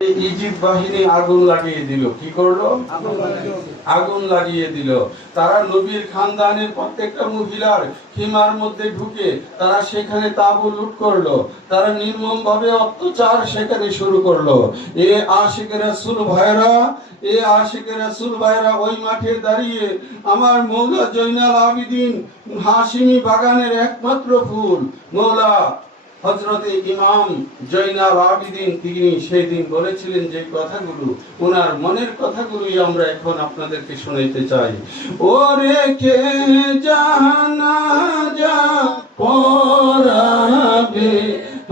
Egypt বাহিনী আগুন লাগিয়ে দিল। কি করলো? আগুন লাগিয়ে দিল। তারা নবীর খানদানের প্রত্যেকটা মহিলার খিমার মধ্যে ঢুকে তারা সেখানে তাবু লুট করলো। তারা নির্মম ভাবে অত্যাচার সেখানে শুরু করলো। আশিকে রাসূল ভাইরা ওই মাঠে দাঁড়িয়ে আমার মৌলা জয়নাল আবিদিন হাশিমি বাগানের একমাত্র ফুল মৌলা হযরতে ইমাম জয়নাল আবিদিন তিনি সেই দিন বলেছিলেন যে কথাগুলো, ওনার মনের কথাগুলোই আমরা এখন আপনাদেরকে শোনাইতে চাই। ওরে কে জানাজা পড়াবে,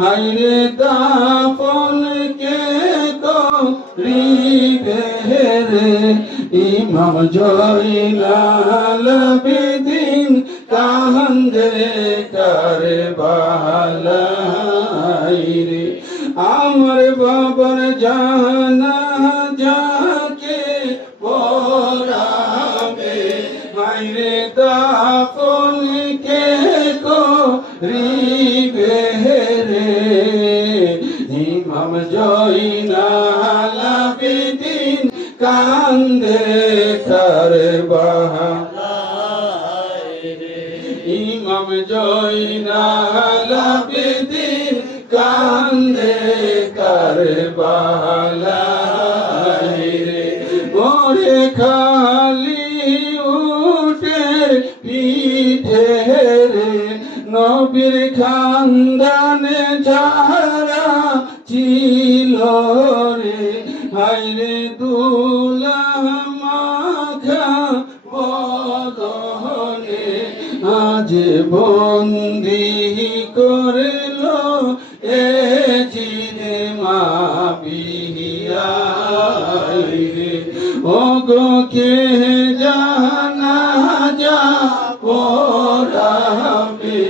হায়রে দাফন কে করিবে রে, ইমাম জয়নাল আবিদিন কান্দে কারবালায় রে, আমার বাবার জানাজাকে পড়াবে, হায়রে দাফন কে করিবে রে, ইমাম জয়নাল আবিদিন কান্দে কারবালায় রে, ইমাম জয়নাল আবিদিন কান্দে কারবালায় রে, ওরে খালি উটের পিঠে রে, নবীর খানদানে যারা ছিল রে, হায়রে দুলা মাখা বদনে আজ বন্দি করল এ জিদে মা বিয়াই রে, ও গো কে জানাজা পড়াবে।